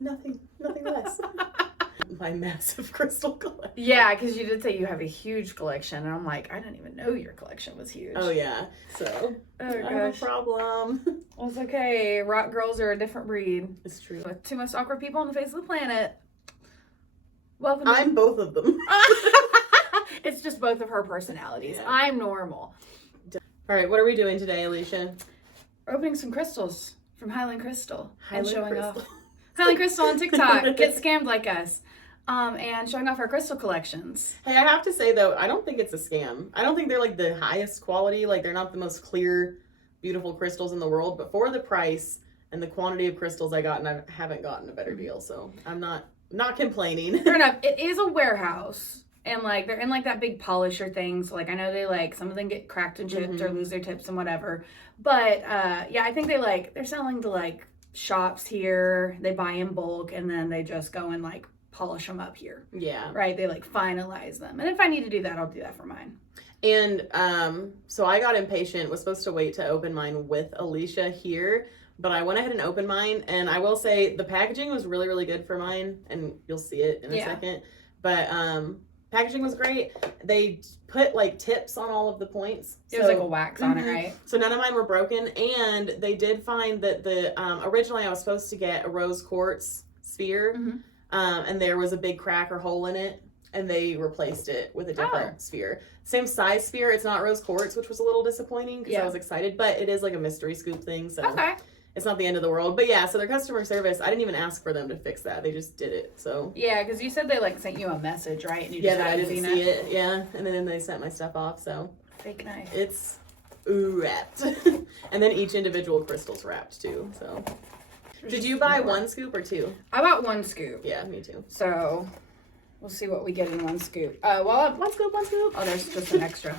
Nothing less. My massive crystal collection. Yeah, because you did say you have a huge collection, and I'm like, I didn't even know your collection was huge. Oh yeah, so I have a problem. Well, it's okay. Rock girls are a different breed. It's true. With two most awkward people on the face of the planet. Welcome. I'm both of them. It's just both of her personalities. Yeah. I'm normal. All right, what are we doing today, Alicia? We're opening some crystals from Highland Crystal. Highland showing Crystal. off. Highland Crystal on TikTok. Get scammed like us. And showing off our crystal collections. Hey, I have to say though, I don't think it's a scam. I don't think they're like the highest quality. Like they're not the most clear, beautiful crystals in the world. But for the price and the quantity of crystals I got, and I haven't gotten a better deal, so I'm not complaining. Fair enough. It is a warehouse. And like they're in like that big polisher thing. So like I know they like some of them get cracked and chipped or lose their tips and whatever. But yeah, I think they're selling to like shops here. They buy in bulk and then they just go and like polish them up here. Yeah. Right? They like finalize them. And if I need to do that, I'll do that for mine. And so I got impatient, was supposed to wait to open mine with Alicia here, but I went ahead and opened mine, and I will say the packaging was really, really good for mine, and you'll see it in a second. But packaging was great. They put like tips on all of the points. It was like a wax on it, right? So none of mine were broken, and they did find that the originally I was supposed to get a rose quartz sphere, and there was a big crack or hole in it, and they replaced it with a different sphere. Same size sphere. It's not rose quartz, which was a little disappointing because I was excited, but it is like a mystery scoop thing, so it's not the end of the world. But yeah, so their customer service, I didn't even ask for them to fix that. They just did it. So yeah, because you said they like sent you a message, right? And you just I didn't see it. Yeah, and then they sent my stuff off. So fake knife. It's wrapped, and then each individual crystal's wrapped too. So did you buy one scoop or two? I bought one scoop. Yeah, me too. So we'll see what we get in one scoop. One scoop. Oh, there's just an extra.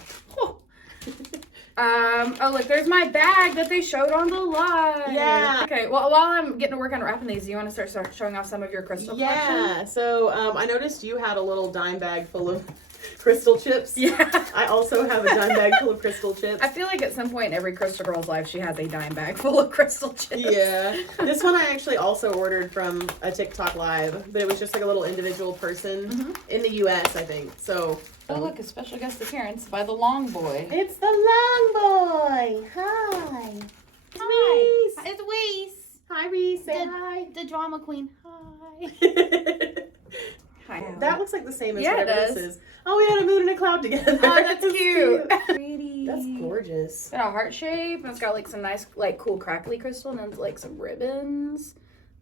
Oh, look, there's my bag that they showed on the live. Yeah. Okay, well, while I'm getting to work on wrapping these, do you want to start showing off some of your crystal collection? Yeah, so I noticed you had a little dime bag full of crystal chips. Yeah. I also have a dime bag full of crystal chips. I feel like at some point in every crystal girl's life, she has a dime bag full of crystal chips. Yeah. This one I actually also ordered from a TikTok live, but it was just like a little individual person in the US, I think. So. Oh, look, a special guest appearance by the long boy. It's the long boy. Hi. It's Reese. It's Reese. Hi, Reese. Say hi. The drama queen. Hi. Hi. That looks like the same as whatever this is. Oh, we had a moon and a cloud together. Oh, that's cute. Pretty. That's gorgeous. It's got a heart shape, and it's got like some nice, like cool crackly crystal, and then like some ribbons.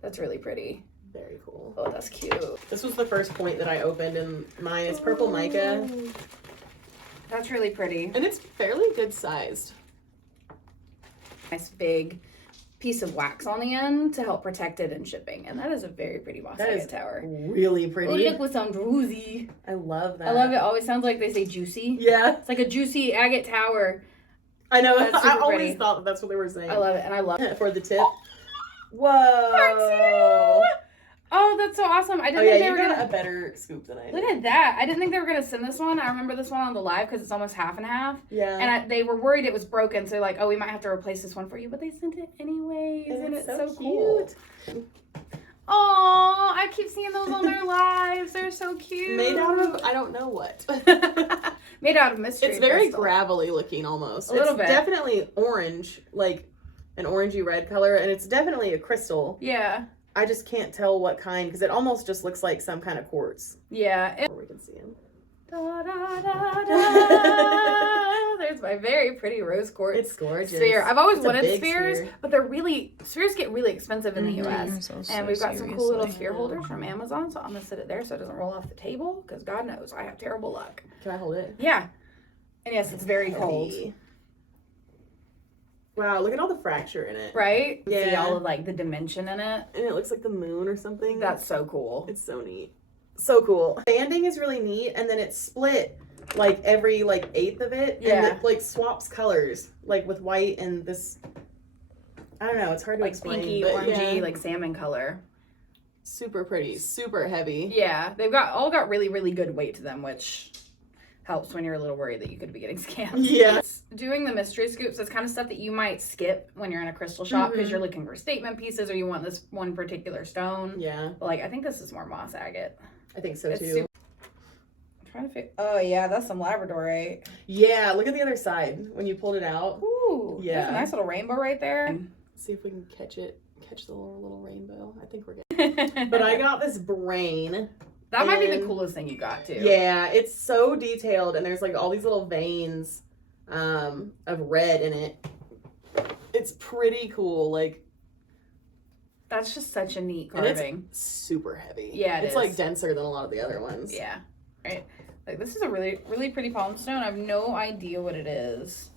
That's really pretty. Very cool. Oh, that's cute. This was the first point that I opened, and mine is purple mica. That's really pretty. And it's fairly good sized. Nice big piece of wax on the end to help protect it in shipping. And that is a very pretty moss agate tower. Really pretty. Oh, look, with some druzy. I love that. I love it. Always sounds like they say juicy. Yeah. It's like a juicy agate tower. I know. That's I always pretty. thought that's what they were saying. I love it, and I love it. For the tip. Whoa. Part 2. Oh, that's so awesome. I didn't think they were got gonna a better scoop than I did. Look at that. I didn't think they were gonna send this one. I remember this one on the live because it's almost half and half. Yeah. And they were worried it was broken, so like, oh, we might have to replace this one for you, but they sent it anyways, and it's so cool. Oh, I keep seeing those on their lives. They're so cute. Made out of I don't know what. Made out of mystery. It's very crystal. gravelly looking almost. A little bit. It's definitely orange, like an orangey red color, and it's definitely a crystal. Yeah. I just can't tell what kind because it almost just looks like some kind of quartz. Yeah. Where we can see him. Da, da, da, da. There's my very pretty rose quartz. It's gorgeous. Sphere. I've always It's a wanted big spheres, sphere. but spheres get really expensive in the US. And we've got some cool little sphere holders from Amazon, so I'm gonna sit it there so it doesn't roll off the table because God knows I have terrible luck. Can I hold it? Yeah. And yes, it's very cold. Wow, look at all the fracture in it. Right? Yeah. See all of like the dimension in it. And it looks like the moon or something. That's so cool. It's so neat. So cool. Banding is really neat, and then it's split like every like eighth of it. Yeah. And it like swaps colors, like with white and this. I don't know. It's hard to Like explain. pinky, but orangey, yeah. like salmon color. Super pretty, super heavy. Yeah, they've all got really, really good weight to them, which helps when you're a little worried that you could be getting scammed. Yeah. Doing the mystery scoops is kind of stuff that you might skip when you're in a crystal shop because you're looking for statement pieces or you want this one particular stone. Yeah. But like, I think this is more moss agate. I think so too. I'm trying to figure. Oh yeah, that's some labradorite. Yeah, look at the other side when you pulled it out. Ooh, yeah. There's a nice little rainbow right there. Let's see if we can catch the little rainbow. I think we're good. But I got this brain. That might be the coolest thing you got too. Yeah, it's so detailed and there's like all these little veins of red in it. It's pretty cool. Like, that's just such a neat carving. It's super heavy. Yeah, it's like denser than a lot of the other ones. Yeah. Right. Like, this is a really, really pretty palm stone. I have no idea what it is.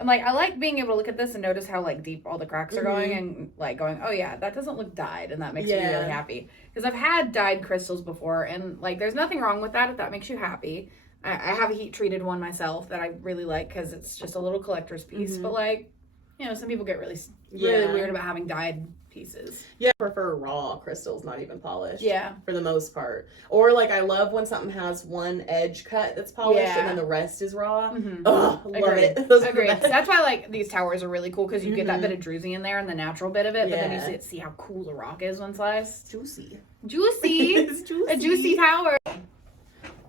And like, I like being able to look at this and notice how like deep all the cracks are going and like going, oh yeah, that doesn't look dyed, and that makes me really happy. Because I've had dyed crystals before, and like, there's nothing wrong with that if that makes you happy. I have a heat treated one myself that I really like because it's just a little collector's piece. But like, you know, some people get really weird about having dyed pieces. Yeah, I prefer raw crystals, not even polished. Yeah. For the most part. Or like, I love when something has one edge cut that's polished and then the rest is raw. Ugh, love it. Those Agreed. That's why like these towers are really cool because you get that bit of druzy in there and the natural bit of it, but then you see how cool the rock is when sliced. Juicy. It's juicy. A juicy tower.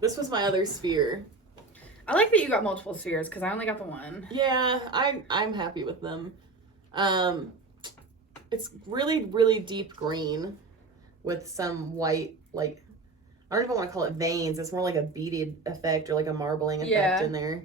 This was my other sphere. I like that you got multiple spheres because I only got the one. Yeah, I'm happy with them. It's really, really deep green with some white, like, I don't even want to call it veins. It's more like a beaded effect or like a marbling effect in there.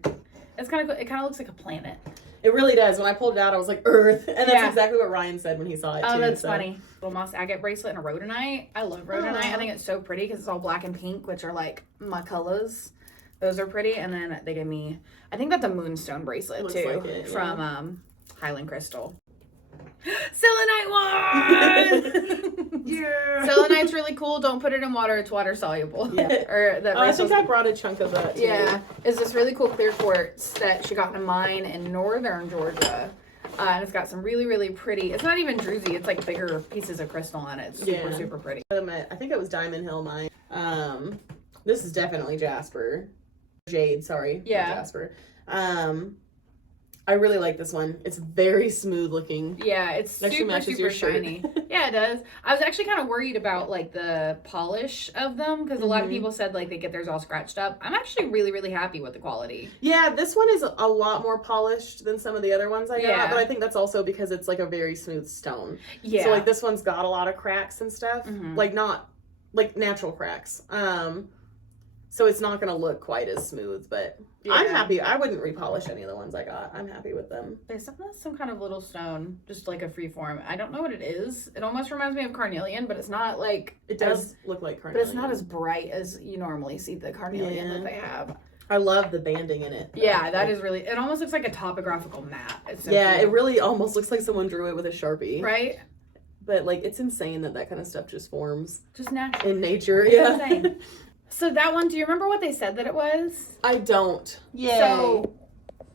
It's kind of cool. It kind of looks like a planet. It really does. When I pulled it out, I was like, Earth. And that's exactly what Ryan said when he saw it, too. Oh, that's funny. Little moss agate bracelet and a rhodonite. I love rhodonite. I think it's so pretty because it's all black and pink, which are like my colors. Those are pretty. And then they gave me, I think that's a moonstone bracelet, too, like from Highland Crystal. Selenite one! Yeah! Selenite's really cool. Don't put it in water. It's water soluble. Yeah. I think I brought a chunk of that, too. Yeah. It's this really cool clear quartz that she got in a mine in northern Georgia. And it's got some really, really pretty, it's not even druzy. It's like bigger pieces of crystal on it. It's super, super pretty. I think it was Diamond Hill Mine. This is definitely Jasper. Jade, sorry. Yeah. Jasper. I really like this one. It's very smooth looking. Yeah, it's super shiny. Yeah, it does. I was actually kind of worried about like the polish of them because a lot of people said like they get theirs all scratched up. I'm actually really, really happy with the quality. Yeah, this one is a lot more polished than some of the other ones I got, but I think that's also because it's like a very smooth stone. Yeah. So like this one's got a lot of cracks and stuff. Like not like natural cracks. So it's not going to look quite as smooth, but I'm happy. I wouldn't repolish any of the ones I got. I'm happy with them. There's some kind of little stone, just like a free form. I don't know what it is. It almost reminds me of carnelian, but it's not like... It does look like carnelian. But it's not as bright as you normally see the carnelian that they have. I love the banding in it. Yeah, that is really... It almost looks like a topographical map. It's so cool. It really almost looks like someone drew it with a Sharpie. Right? But like, it's insane that kind of stuff just forms. Just naturally. In nature, It's insane. So that one, do you remember what they said that it was? I don't. Yeah. So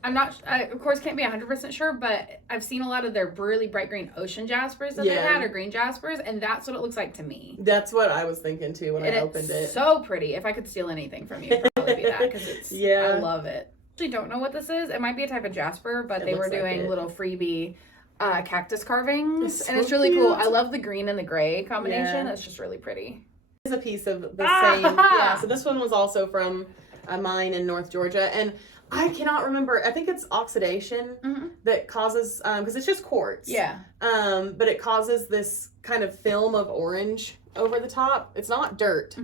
I'm not, I of course can't be 100% sure, but I've seen a lot of their really bright green ocean jaspers that they had, or green jaspers, and that's what it looks like to me. That's what I was thinking too when I opened it. So pretty. If I could steal anything from you, it'd probably be that, because it's, I love it. I actually don't know what this is. It might be a type of jasper, but they were doing little freebie cactus carvings, and it's really cool. I love the green and the gray combination. It's just really pretty. Is a piece of the same. So this one was also from a mine in North Georgia, and I cannot remember. I think it's oxidation that causes, because it's just quartz. Yeah. But it causes this kind of film of orange over the top. It's not dirt.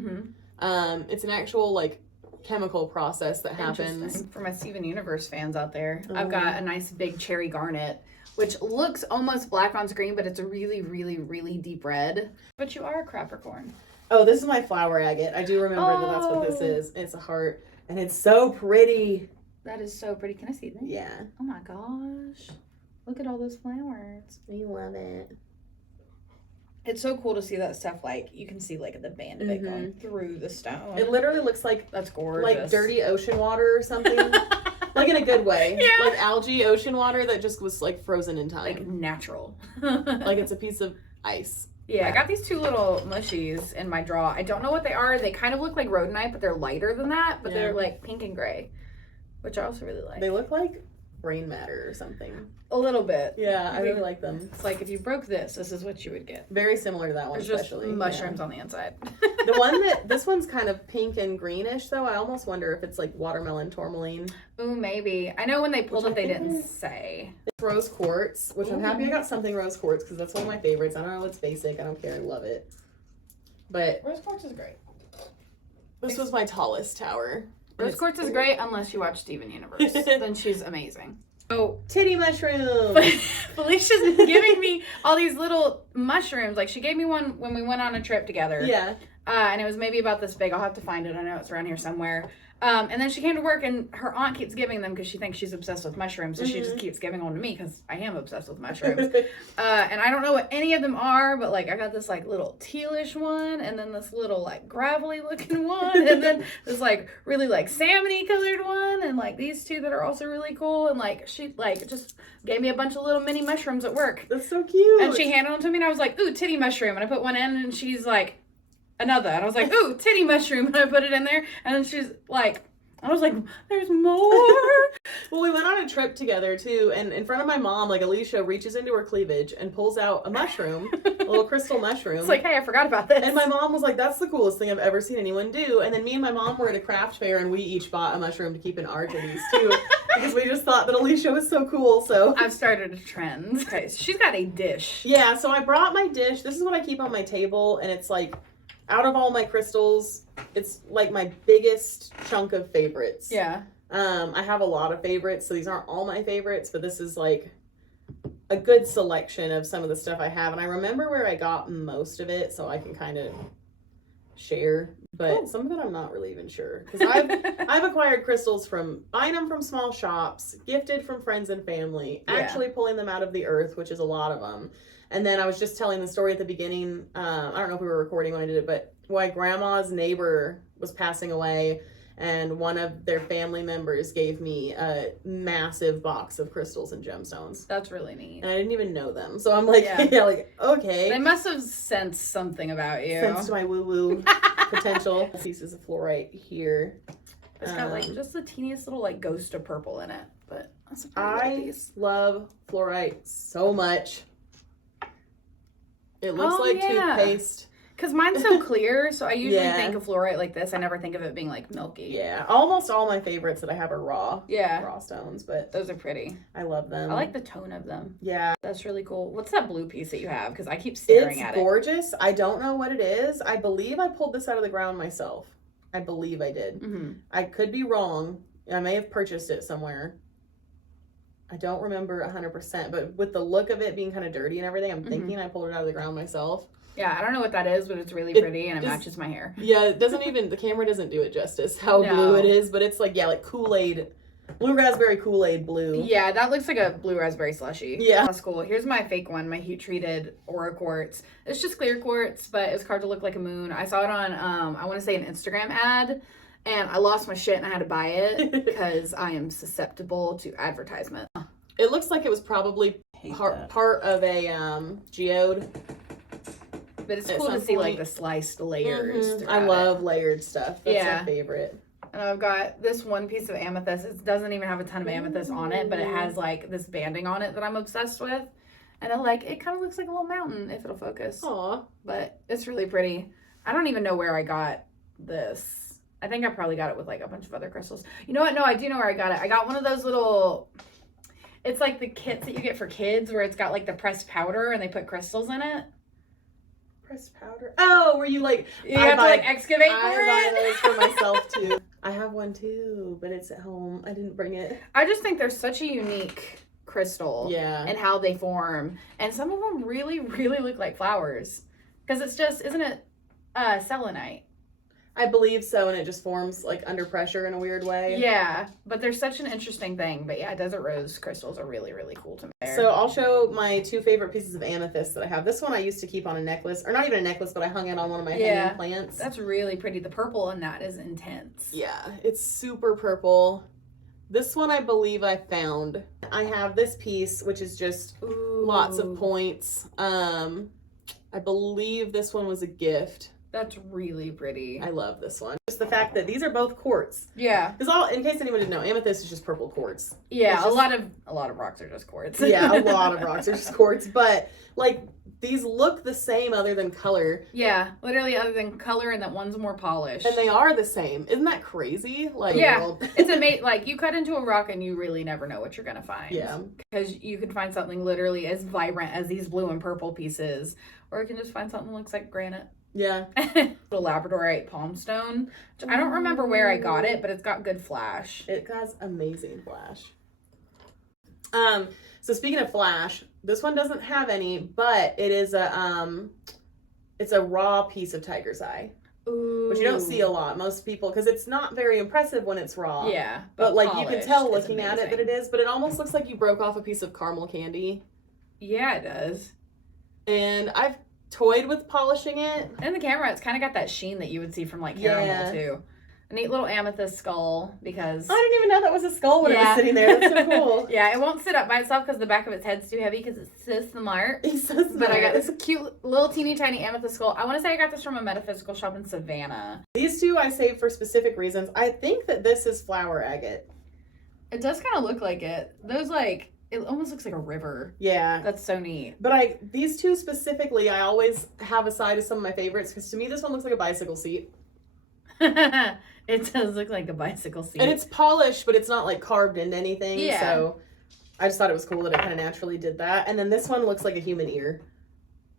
It's an actual like chemical process that happens. For my Steven Universe fans out there, I've got a nice big cherry garnet, which looks almost black on screen, but it's a really, really, really deep red. But you are a Capricorn. Oh, this is my flower agate. I do remember that that's what this is. It's a heart, and it's so pretty. That is so pretty. Can I see that? Yeah. Oh my gosh. Look at all those flowers. I love it. It's so cool to see that stuff, like, you can see, like, the band of it going through the stone. It literally looks like... That's gorgeous. Like dirty ocean water or something. Like in a good way. Yeah. Like algae ocean water that just was, like, frozen in time. Like natural. Like it's a piece of ice. Yeah, I got these 2 little mushies in my drawer. I don't know what they are. They kind of look like rhodonite, but they're lighter than that. But they're like pink and gray, which I also really like. They look like brain matter or something. A little bit. Yeah, I really like them. It's like if you broke this is what you would get. Very similar to that one, There's especially. Just mushrooms on the inside. This one's kind of pink and greenish, though. I almost wonder if it's like watermelon tourmaline. Ooh, maybe. I know when they pulled it, they didn't say. It's rose quartz, which I'm happy I got something rose quartz because that's one of my favorites. I don't know, it's basic. I don't care. I love it. But Rose quartz is great. This was my tallest tower. Rose quartz is great unless you watch Steven Universe. Then she's amazing. Oh, titty mushroom. Felicia's giving me all these little mushrooms. Like she gave me one when we went on a trip together. Yeah. And it was maybe about this big. I'll have to find it. I know it's around here somewhere. And then she came to work and her aunt keeps giving them because she thinks she's obsessed with mushrooms. So she just keeps giving them to me because I am obsessed with mushrooms. And I don't know what any of them are, but like I got this like little tealish one and then this little like gravelly looking one and then this like really like salmony colored one and like these 2 that are also really cool. And like she like just gave me a bunch of little mini mushrooms at work. That's so cute. And she handed them to me and I was like, ooh, titty mushroom. And I put one in and she's like, another. And I was like, ooh, titty mushroom. And I put it in there. And then she's like, I was like, there's more. Well, we went on a trip together too. And in front of my mom, like Alicia reaches into her cleavage and pulls out a mushroom, a little crystal mushroom. It's like, hey, I forgot about this. And my mom was like, that's the coolest thing I've ever seen anyone do. And then me and my mom were at a craft fair and we each bought a mushroom to keep in our titties too. Because we just thought that Alicia was so cool. So I've started a trend. Okay, so she's got a dish. Yeah, so I brought my dish. This is what I keep on my table. And it's like, out of all my crystals, it's like my biggest chunk of favorites. Yeah. I have a lot of favorites, so these aren't all my favorites, but this is like a good selection of some of the stuff I have. And I remember where I got most of it, so I can kind of share. But cool. Some of it I'm not really even sure. Because I've acquired crystals from buying them from small shops, gifted from friends and family, actually pulling them out of the earth, which is a lot of them. And then I was just telling the story at the beginning. I don't know if we were recording when I did it, but my grandma's neighbor was passing away, and one of their family members gave me a massive box of crystals and gemstones. That's really neat. And I didn't even know them. So I'm like, like, okay. They must have sensed something about you. Sensed my woo-woo potential. Pieces of fluorite here. It's got like just the teeniest little like ghost of purple in it. But that's I love fluorite so much. It looks like toothpaste. Because mine's so clear, so I usually think of fluorite like this. I never think of it being like milky. Yeah, almost all my favorites that I have are raw. Yeah. Raw stones, but those are pretty. I love them. I like the tone of them. Yeah. That's really cool. What's that blue piece that you have? Because I keep staring at it. It's gorgeous. I don't know what it is. I believe I pulled this out of the ground myself. I believe I did. Mm-hmm. I could be wrong. I may have purchased it somewhere. I don't remember 100%, but with the look of it being kind of dirty and everything, I'm thinking I pulled it out of the ground myself. Yeah, I don't know what that is, but it's really pretty and it matches my hair. Yeah, it doesn't even, the camera doesn't do it justice how blue it is, but it's like, like Kool-Aid, blue raspberry Kool-Aid blue. Yeah, that looks like a blue raspberry slushie. Yeah. That's cool. Here's my fake one, my heat treated aura quartz. It's just clear quartz, but it's carved to look like a moon. I saw it on, I want to say an Instagram ad. And I lost my shit and I had to buy it because I am susceptible to advertisement. It looks like it was probably part of a geode. But it's cool to see like the sliced layers. I love layered stuff. That's my favorite. And I've got this one piece of amethyst. It doesn't even have a ton of amethyst on it, but it has like this banding on it that I'm obsessed with. And it kind of looks like a little mountain if it'll focus. Aww. But it's really pretty. I don't even know where I got this. I think I probably got it with like a bunch of other crystals. You know what? No, I do know where I got it. I got one of those little, it's like the kits that you get for kids where it's got like the pressed powder and they put crystals in it. Pressed powder? Oh, where you like, you have to like excavate for it? I buy those for myself too. I have one too, but it's at home. I didn't bring it. I just think they're such a unique crystal. Yeah. And how they form. And some of them really, really look like flowers. Because it's just, isn't it selenite? I believe so, and it just forms like under pressure in a weird way. Yeah, but they're such an interesting thing. But yeah, desert rose crystals are really, really cool to me. So I'll show my two favorite pieces of amethyst that I have. This one I used to keep on a necklace, or not even a necklace, but I hung it on one of my hanging plants. That's really pretty. The purple in that is intense. Yeah, it's super purple. This one I believe I found. I have this piece, which is just lots of points. I believe this one was a gift. That's really pretty. I love this one. Just the fact that these are both quartz. Yeah. Because in case anyone didn't know, amethyst is just purple quartz. Yeah, just, a lot of rocks are just quartz. Yeah, a lot of rocks are just quartz, but like these look the same other than color. Yeah, literally other than color, and that one's more polished. And they are the same. Isn't that crazy? Like, yeah, well, it's amazing. Like, you cut into a rock and you really never know what you're gonna find. Yeah. Because you can find something literally as vibrant as these blue and purple pieces, or you can just find something that looks like granite. Yeah. The labradorite palm stone. I don't remember where I got it, but it's got good flash. It has amazing flash. So speaking of flash, this one doesn't have any, but it is it's a raw piece of tiger's eye. Ooh. Which you don't see a lot. Most people, because it's not very impressive when it's raw. Yeah. But like you can tell looking at it that it is, but it almost looks like you broke off a piece of caramel candy. Yeah, it does. And I've toyed with polishing it. In the camera, it's kind of got that sheen that you would see from like caramel too. A neat little amethyst skull because I didn't even know that was a skull when it was sitting there. That's so cool. Yeah, it won't sit up by itself because the back of its head's too heavy because it's so smart. He's so smart. But I got this cute little teeny tiny amethyst skull. I want to say I got this from a metaphysical shop in Savannah. These two I saved for specific reasons. I think that this is flower agate. It does kind of look like it. Those like, it almost looks like a river. Yeah. That's so neat. But these two specifically, I always have aside as some of my favorites because to me this one looks like a bicycle seat. It does look like a bicycle seat. And it's polished, but it's not like carved into anything. Yeah. So I just thought it was cool that it kind of naturally did that. And then this one looks like a human ear.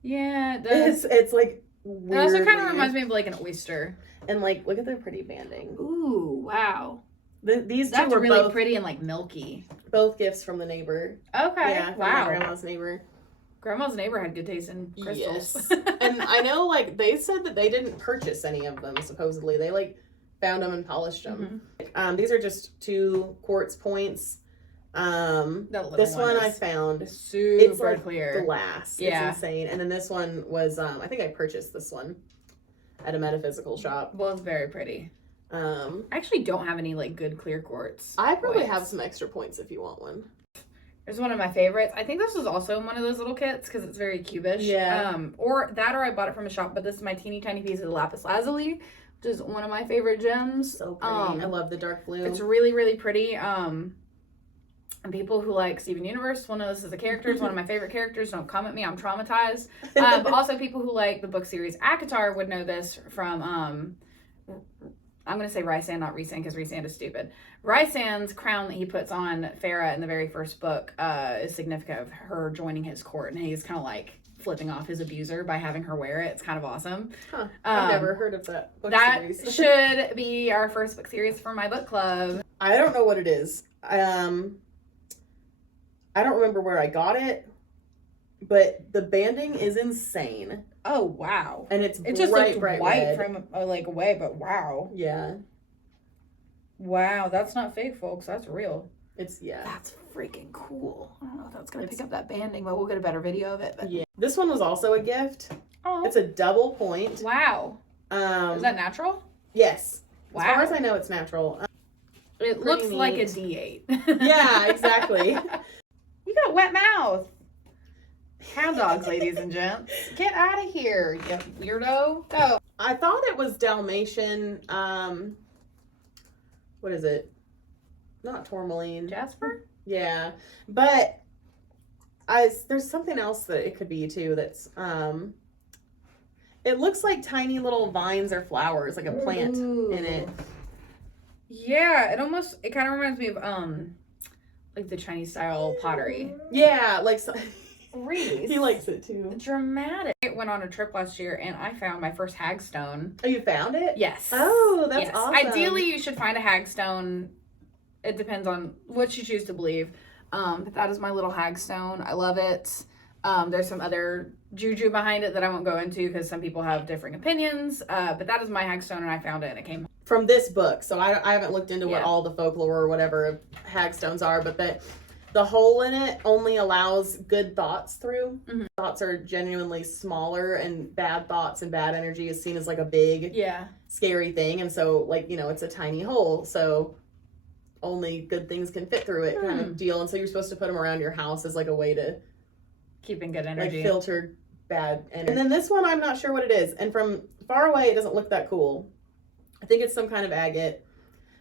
Yeah, it does. It's like weird. It also kind of reminds me of like an oyster. And like, look at their pretty banding. Ooh, wow. These two That's were really both, pretty and like milky. both gifts from the neighbor. Okay. Yeah, from my wow. grandma's neighbor. Grandma's neighbor had good taste in crystals. Yes. And I know like they said that they didn't purchase any of them supposedly. They like found them and polished them. Mm-hmm. These are just 2 quartz points. This one I found super it's like clear glass. Yeah. It's insane. And then this one was I think I purchased this one at a metaphysical shop. Well, it's very pretty. I actually don't have any like good clear quartz. I probably points. have some extra points if you want one. There's one of my favorites. I think this was also one of those little kits because it's very cubish. Yeah. Or I bought it from a shop, but this is my teeny tiny piece of lapis lazuli, which is one of my favorite gems. So pretty. I love the dark blue. It's really, really pretty. And people who like Steven Universe will know this is a character. It's one of my favorite characters. Don't come at me. I'm traumatized. But also people who like the book series ACOTAR would know this from, I'm going to say Rysand, not Rhysand, because Rhysand is stupid. Rysand's crown that he puts on Farah in the very first book is significant of her joining his court. And he's kind of like flipping off his abuser by having her wear it. It's kind of awesome. Huh. I've never heard of that book series. That should be our first book series for my book club. I don't know what it is. I don't remember where I got it, but the banding is insane. Oh, wow. And it's just bright white red. from like away, but wow. Yeah. Wow, that's not fake, folks. That's real. It's, yeah. That's freaking cool. I don't know if that's going to pick up that banding, but we'll get a better video of it. But... Yeah. This one was also a gift. Oh. It's a double point. Wow. Is that natural? Yes. Wow. As far as I know, it's natural. It looks neat. like a D8. Yeah, exactly. You got a wet mouth. Hound dogs, ladies and gents. Get out of here, you weirdo. Go. I thought it was Dalmatian. What is it? Not tourmaline. Jasper? Yeah, but there's something else that it could be too. That's it looks like tiny little vines or flowers, like a plant in it. Yeah, it kind of reminds me of like the Chinese style pottery. Yeah, like Reese. he likes it too. Dramatic. I went on a trip last year and I found my first hagstone. Oh, you found it? Yes. Oh, that's awesome. Ideally, you should find a hagstone. It depends on what you choose to believe. But that is my little hagstone. I love it. There's some other juju behind it that I won't go into because some people have differing opinions. But that is my hagstone and I found it and it came from this book. So I haven't looked into what all the folklore or whatever of hagstones are, but the hole in it only allows good thoughts through. Mm-hmm. Thoughts are genuinely smaller and bad thoughts and bad energy is seen as like a big, scary thing. And so like, it's a tiny hole. So only good things can fit through it kind of deal. And so you're supposed to put them around your house as like a way to keeping good energy. Like filter bad energy. And then this one, I'm not sure what it is. And from far away, it doesn't look that cool. I think it's some kind of agate.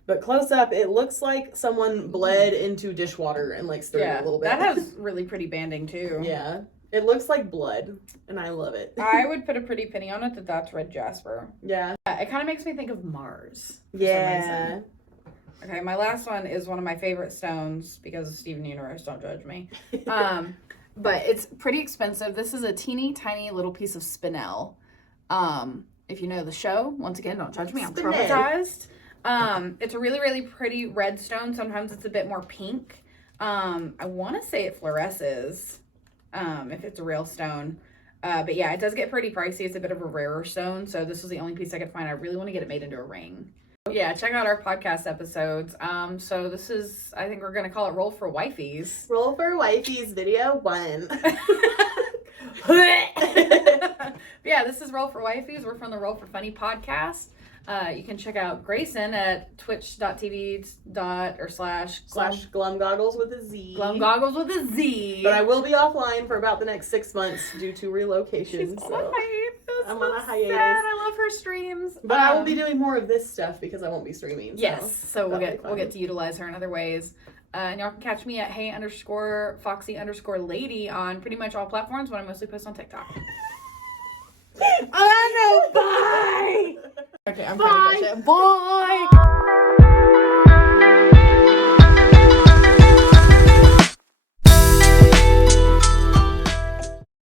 But close up, it looks like someone bled into dishwater and like stirred it a little bit. That has really pretty banding too. Yeah. It looks like blood, and I love it. I would put a pretty penny on it that's red jasper. Yeah. It kind of makes me think of Mars. Yeah. Okay, my last one is one of my favorite stones because of Steven Universe. Don't judge me. But it's pretty expensive. This is a teeny tiny little piece of spinel. If you know the show, once again, don't judge me. I'm traumatized. It's a really, really pretty red stone. Sometimes it's a bit more pink. I want to say it fluoresces. If it's a real stone. But yeah, it does get pretty pricey. It's a bit of a rarer stone, so this was the only piece I could find. I really want to get it made into a ring. Yeah, check out our podcast episodes. So this is, I think we're going to call it Roll for Wifeys. Roll for Wifeys video 1. Yeah, this is Roll for Wifeys. We're from the Roll for Funny podcast. You can check out Grayson at twitch.tv/Glum Goggles with a Z. Glum Goggles with a Z. But I will be offline for about the next 6 months due to relocation. She's on a hiatus. I'm on a hiatus. Sad. I love her streams. But I will be doing more of this stuff because I won't be streaming. Yes, so we'll get to utilize her in other ways. And y'all can catch me at hey_foxy_lady on pretty much all platforms, but I mostly post on TikTok. I know. Bye. Okay, I'm pretty much it. Bye.